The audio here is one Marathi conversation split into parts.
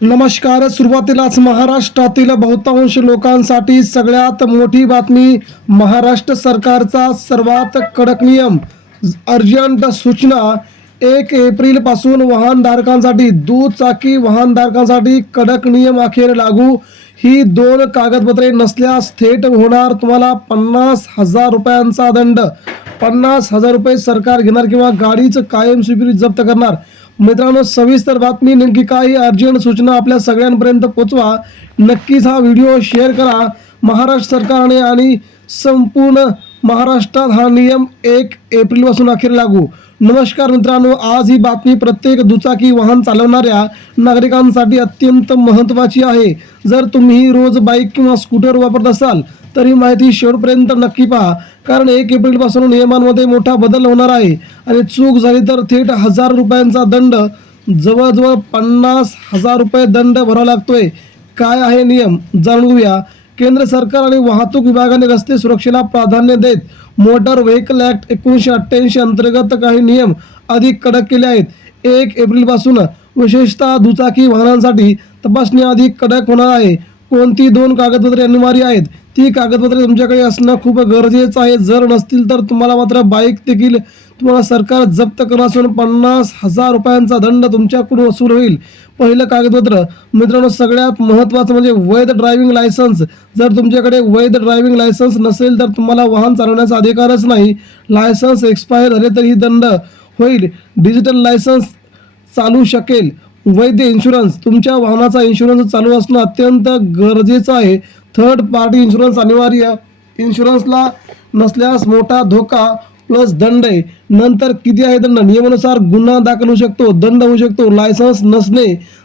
नमस्कार. सुरुवातीलाच महाराष्ट्रातील बहुतांश लोकांसाठी सगळ्यात मोठी बातमी. महाराष्ट्र सरकारचा सर्वात कडक नियम, अर्जंट सूचना. 1 एप्रिलपासून वाहनधारकांसाठी, दुचाकी वाहनधारकांसाठी कडक नियम अखेर लागू. ही 2 कागदपत्रे नसल्यास थेट होणार तुम्हाला 50,000 रुपयांचा दंड. 50,000 रुपये सरकार घेणार किंवा गाडीच कायमस्वरूपी जप्त करणार. मित्रांनो, सविस्तर बातमी, नेमकी काही अर्जंट सूचना आपल्या सगळ्यांपर्यंत पोहोचवा. नक्कीच हा व्हिडिओ शेअर करा. महाराष्ट्र सरकारने आणि संपूर्ण महाराष्ट्रात हा नियम 1 एप्रिलपासून अखेर लागू. नमस्कार मित्रांनो, आज ही बातमी प्रत्येक दुचाकी वाहन चालवणाऱ्या नागरिकांसाठी अत्यंत महत्त्वाची आहे. जर तुम्ही रोज बाईक किंवा स्कूटर वापरत असाल तर ही माहिती शेवटपर्यंत नक्की पहा, कारण 1 एप्रिलपासून नियमांमध्ये मोठा बदल होणार आहे आणि चूक झाली तर थेट 1000 रुपयांचा दंड, जवळजवळ 50,000 रुपये दंड भरावा लागतोय. काय आहे नियम, जाणून घेऊया. केंद्र सरकार आणि वाहतूक विभागाने रस्ते सुरक्षेला प्राधान्य देत मोटर व्हेकल ॲक्ट 1988 अंतर्गत काही नियम अधिक कडक केले आहेत. 1 एप्रिलपासून विशेषतः दुचाकी वाहनांसाठी तपासणी अधिक कडक होणार आहे. कोणती 2 कागदपत्रे अनिवार्य आहेत, ती कागदपत्रे तुमच्याकडे असणं खूप गरजेचं आहे. जर नसतील तर तुम्हाला मात्र बाईक देखील तुम्हाला सरकार जप्त करणार असून 50,000 रुपयांचा दंड तुमच्याकडून वसूल होईल. पहिलं कागदपत्र मित्रांनो, सगळ्यात महत्त्वाचं म्हणजे वैध ड्रायव्हिंग लायसन्स. जर तुमच्याकडे वैध ड्रायव्हिंग लायसन्स नसेल तर तुम्हाला वाहन चालवण्याचा अधिकारच नाही. लायसन्स एक्सपायर झाले तरी दंड होईल. डिजिटल लायसन्स चालू शकेल. वैध इन्शुरन्स, तुमच्या वाहनाचा इन्शुरन्स चालू असणं अत्यंत गरजेचं आहे. थर्ड पार्टी इन्शुरन्स अनिवार्य. इन्शुरन्सला नसल्यास मोठा धोका प्लस दंड आहे. नंतर किती आहे दंड, नियमानुसार गुन्हा दाखल होऊ शकतो, दंड होऊ शकतो. लायसन्स नसणे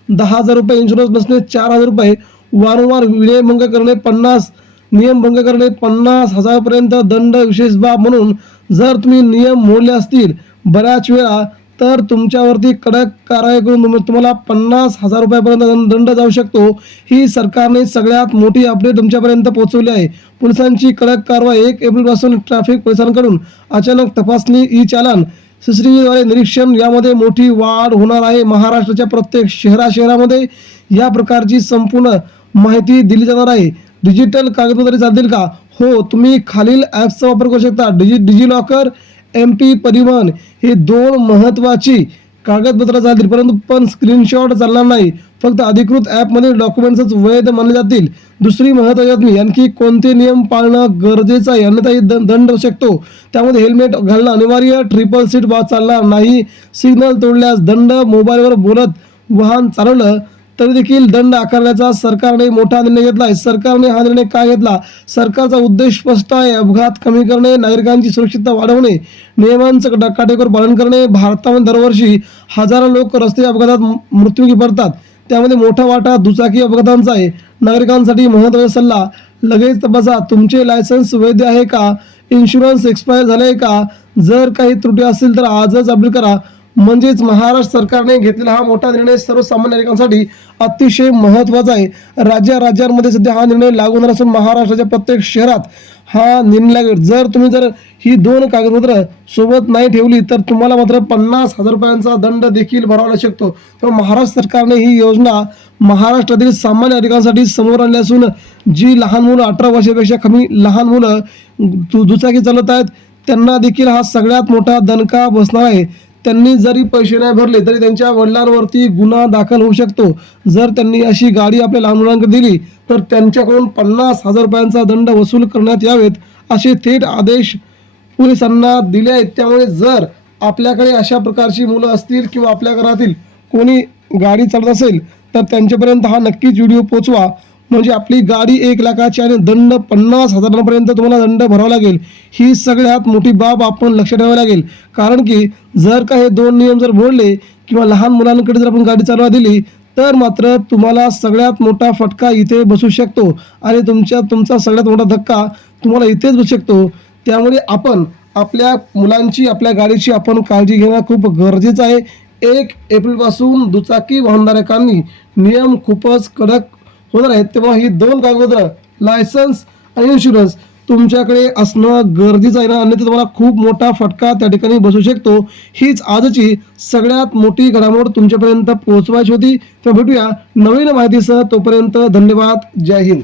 10,000 रुपये, इन्शुरन्स नसणे 4,000 रुपये, वारंवार नियमभंग करणे 50, नियमभंग करणे 50,000 पर्यंत दंड. विशेष बाब म्हणून जर तुम्ही नियम मोडले असतील बऱ्याच वेळा तर तुमच्यावरती कडक कारवाई करून तुम्हाला 50,000 रुपयापर्यंत दंड जाऊ शकतो. ही सरकारने सगळ्यात मोठी अपडेट तुमच्यापर्यंत पोहोचवली आहे. पोलिसांची कडक कारवाई. 1 एप्रिलपासून ट्रॅफिक पोलिसांकडून अचानक तपासणी, ई चालान, सीसीटीव्हीद्वारे निरीक्षण यामध्ये मोठी वाढ होणार आहे. महाराष्ट्राच्या प्रत्येक शहरामध्ये या प्रकारची संपूर्ण माहिती दिली जाणार आहे. डिजिटल कागदपत्रे चालतील का? हो, तुम्ही खालील ॲप्सचा वापर करू शकता. डिजिलॉकर, MP परिवहन, हे 2 महत्त्वाची कागदपत्र चालतील, परंतु स्क्रीनशॉट चालणार नाही. फक्त अधिकृत ॲपमध्ये डॉक्युमेंट्सच वैध मानले जातील. दुसरी महत्त्वाची बातमी, आणखी कोणते नियम पाळणं गरजेचं आहे, अन्यथा दंड होऊ शकतो. त्यामध्ये हेल्मेट घालणं अनिवार्य, ट्रिपल सीट चालणार नाही, सिग्नल तोडल्यास दंड, मोबाईलवर बोलत वाहन चालवलं तरी देखील दंड आकारण्याचा सरकारने मोठा निर्णय घेतला आहे. सरकारने हा निर्णय का घेतला? सरकारचा उद्देश स्पष्ट आहे. अपघात कमी करणे, नागरिकांची सुरक्षितता वाढवणे, नियमांचं काटेकोर पालन करणे. भारतामध्ये दरवर्षी हजारो लोक रस्ते अपघातात मृत्युमुखी पडतात. त्यामध्ये मोठा वाटा दुचाकी अपघातांचा आहे. नागरिकांसाठी महत्त्वाचा सल्ला, लगेच तपासा तुमचे लायसन्स वैध आहे का, इन्शुरन्स एक्सपायर झाले आहे का. जर काही त्रुटी असतील तर आजच अपडेट करा. म्हणजेच महाराष्ट्र सरकारने घेतलेला हा मोठा निर्णय सर्वसामान्य नागरिकांसाठी अतिशय महत्त्वाचा आहे. राज्यांमध्ये सध्या हा निर्णय लागू होणार असून महाराष्ट्राच्या प्रत्येक शहरात हा निर्णय लागेल. जर तुम्ही ही 2 कागदपत्र सोबत नाही ठेवली तर तुम्हाला मात्र 50,000 रुपयांचा दंड देखील भरावा लागू शकतो. तर महाराष्ट्र सरकारने ही योजना महाराष्ट्रातील सामान्य नागरिकांसाठी समोर आणली असून जी लहान मुलं, 18 वर्षापेक्षा कमी लहान मुलं दुचाकी चालवत आहेत त्यांना देखील हा सगळ्यात मोठा दणका बसणार आहे. त्यांनी जरी पैसे नाही भरले तरी त्यांच्या वडिलांवरती गुन्हा दाखल होऊ शकतो. जर त्यांनी अशी गाडी आपल्या लहान मुलांकडे दिली तर त्यांच्याकडून 50,000 रुपयांचा दंड वसूल करण्यात यावेत, असे थेट आदेश पोलिसांना दिले आहेत. त्यामुळे जर आपल्याकडे अशा प्रकारची मुलं असतील किंवा आपल्या घरातील कोणी गाडी चालवत असेल तर त्यांच्यापर्यंत हा नक्कीच व्हिडिओ पोचवा. म्हणजे आपली गाडी 1 लाखाची आणि दंड 50,000पर्यंत तुम्हाला दंड भरावा लागेल. ही सगळ्यात मोठी बाब आपण लक्षात ठेवावी लागेल. कारण की जर का हे 2 नियम जर मोडले किंवा लहान मुलांकडे जर आपण गाडी चालवा दिली तर मात्र तुम्हाला सगळ्यात मोठा फटका इथे बसू शकतो आणि तुमचा सगळ्यात मोठा धक्का तुम्हाला इथेच बसू शकतो. त्यामुळे आपण आपल्या मुलांची, आपल्या गाडीची आपण काळजी घेणं खूप गरजेचं आहे. 1 एप्रिलपासून दुचाकी वाहनधारकांनी नियम खूपच कडक होणार आहेत. तेव्हा ही 2 कागदपत्र, लायसन्स आणि इन्शुरन्स तुमच्याकडे असणं गरजेचं आहे ना, अन्यथा तुम्हाला खूप मोठा फटका त्या ठिकाणी बसू शकतो. हीच आजची सगळ्यात मोठी घडामोड तुमच्यापर्यंत पोहोचवायची होती. तर भेटूया नवीन माहितीसह. तोपर्यंत धन्यवाद. जय हिंद.